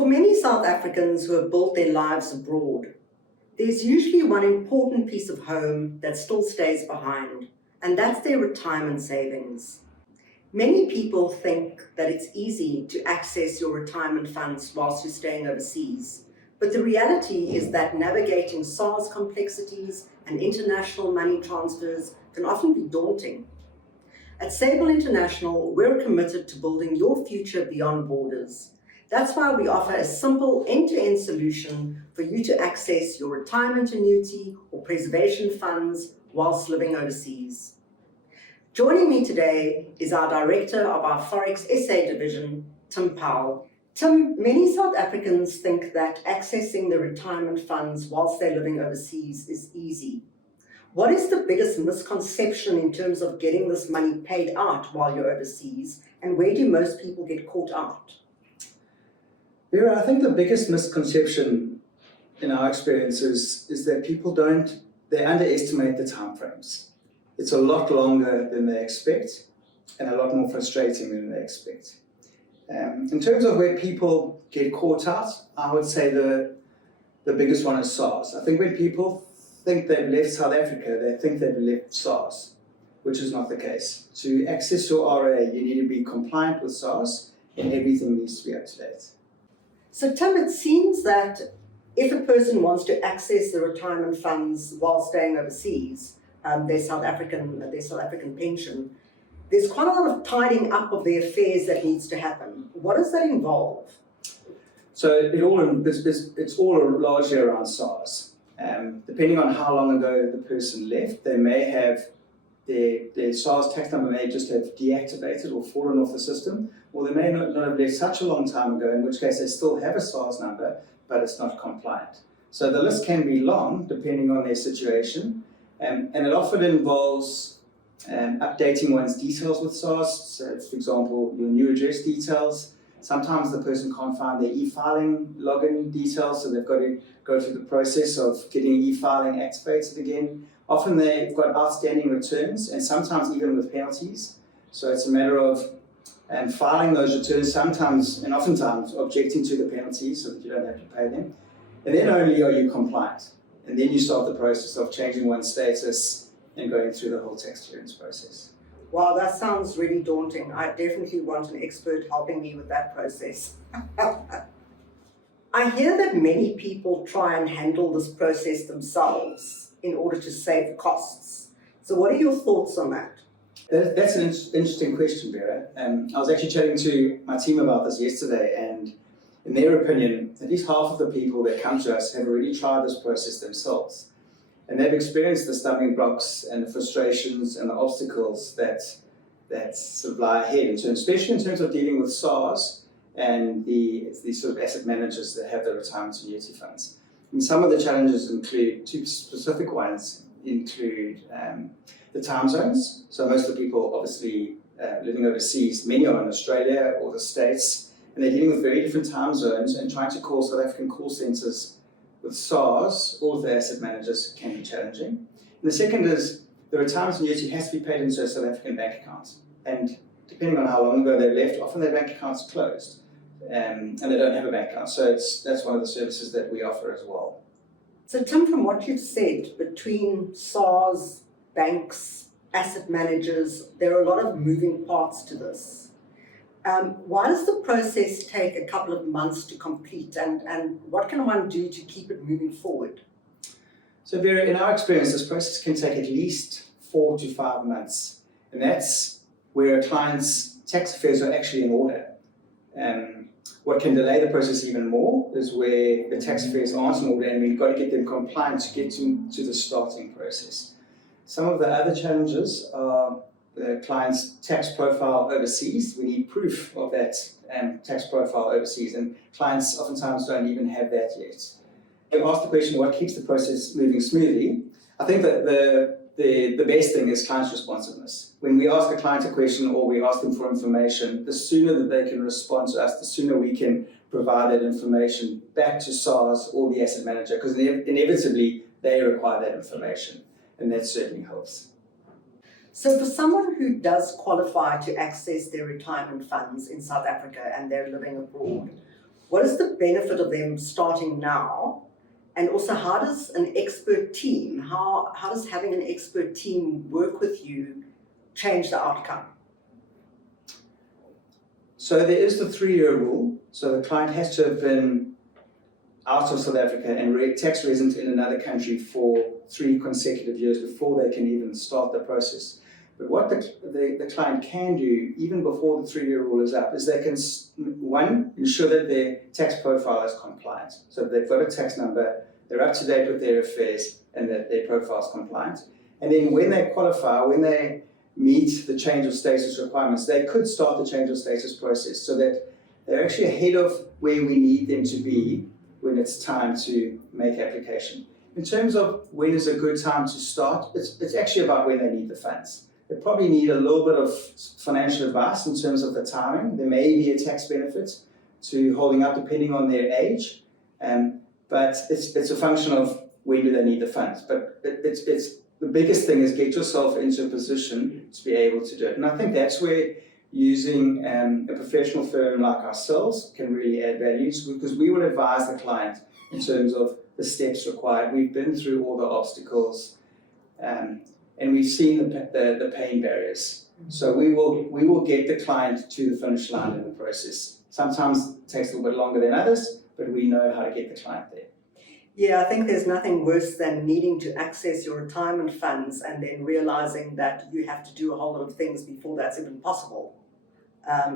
For many South Africans who have built their lives abroad, there's usually one important piece of home that still stays behind, and that's their retirement savings. Many people think that it's easy to access your retirement funds whilst you're staying overseas, but the reality is that navigating SARS complexities and international money transfers can often be daunting. At Sable International, we're committed to building your future beyond borders. That's why we offer a simple end-to-end solution for you to access your retirement annuity or preservation funds whilst living overseas. Joining me today is our Director of our Forex SA division, Tim Powell. Tim, many South Africans think that accessing the retirement funds whilst they're living overseas is easy. What is the biggest misconception in terms of getting this money paid out while you're overseas, and where do most people get caught out? Vera, I think the biggest misconception in our experience is that people they underestimate the timeframes. It's a lot longer than they expect and a lot more frustrating than they expect. In terms of where people get caught out, I would say the biggest one is SARS. I think when people think they've left South Africa, they think they've left SARS, which is not the case. To access your RA, you need to be compliant with SARS and everything needs to be up to date. So Tim, it seems that if a person wants to access the retirement funds while staying overseas, their South African pension, there's quite a lot of tidying up of the affairs that needs to happen. What does that involve? So it's all largely around SARS. Depending on how long ago the person left, they may have their SARS tax number may just have deactivated or fallen off the system, or they may not have left such a long time ago, in which case they still have a SARS number, but it's not compliant. So the list can be long depending on their situation, and it often involves updating one's details with SARS. So for example, your new address details. Sometimes the person can't find their e-filing login details, so they've got to go through the process of getting e-filing activated again. Often they've got outstanding returns, and sometimes even with penalties. So it's a matter of filing those returns, sometimes and oftentimes objecting to the penalties so that you don't have to pay them. And then only are you compliant. And then you start the process of changing one's status and going through the whole tax clearance process. Wow, that sounds really daunting. I definitely want an expert helping me with that process. I hear that many people try and handle this process themselves in order to save costs. So what are your thoughts on that? That's an interesting question, Vera. I was actually chatting to my team about this yesterday, and in their opinion, at least half of the people that come to us have already tried this process themselves. And they've experienced the stumbling blocks and the frustrations and the obstacles that sort of lie ahead, and so especially in terms of dealing with SARS and the sort of asset managers that have the retirement annuity funds. And some of the challenges include, two specific ones include the time zones. So most of the people obviously living overseas, many are in Australia or the States, and they're dealing with very different time zones, and trying to call South African call centers with SARS or with the asset managers can be challenging. And the second is the retirement annuity has to be paid into a South African bank account. And depending on how long ago they left, often their bank account's closed and they don't have a bank account. So that's one of the services that we offer as well. So Tim, from what you've said, between SARS, banks, asset managers, there are a lot of moving parts to this. Why does the process take a couple of months to complete, and what can one do to keep it moving forward? So Vera, in our experience, this process can take at least 4 to 5 months, and that's where a client's tax affairs are actually in order. What can delay the process even more is where the tax affairs aren't in order, and we've got to get them compliant to get to the starting process. Some of the other challenges are the client's tax profile overseas. We need proof of that tax profile overseas, and clients oftentimes don't even have that yet. You asked the question, what keeps the process moving smoothly? I think that the best thing is client's responsiveness. When we ask a client a question or we ask them for information, the sooner that they can respond to us, the sooner we can provide that information back to SARS or the asset manager, because inevitably they require that information, and that certainly helps. So for someone who does qualify to access their retirement funds in South Africa and they're living abroad, What is the benefit of them starting now? And also, how does an expert team, how does having an expert team work with you change the outcome? So there is the 3-year rule. So the client has to have been out of South Africa and tax resident in another country for 3 consecutive years before they can even start the process. But what the client can do, even before the 3-year rule is up, is they can, one, ensure that their tax profile is compliant. So they've got a tax number, they're up to date with their affairs, and that their profile is compliant. And then when they qualify, when they meet the change of status requirements, they could start the change of status process so that they're actually ahead of where we need them to be when it's time to make application. In terms of when is a good time to start, it's actually about when they need the funds. They probably need a little bit of financial advice in terms of the timing. There may be a tax benefit to holding up depending on their age, but it's a function of when do they need the funds. But it's the biggest thing is get yourself into a position to be able to do it. And I think that's where using a professional firm like ourselves can really add value, because we will advise the client in terms of the steps required. We've been through all the obstacles, and we've seen the pain barriers. So we will get the client to the finish line in the process. Sometimes it takes a little bit longer than others, but we know how to get the client there. Yeah, I think there's nothing worse than needing to access your retirement funds and then realizing that you have to do a whole lot of things before that's even possible.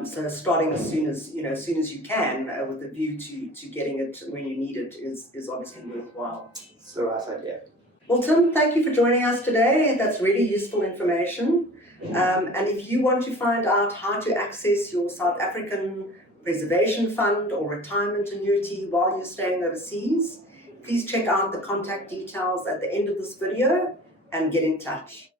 So starting as soon as you can, with a view to getting it when you need it is obviously worthwhile. It's the right idea. Well, Tim, thank you for joining us today. That's really useful information. And if you want to find out how to access your South African preservation fund or retirement annuity while you're staying overseas, please check out the contact details at the end of this video and get in touch.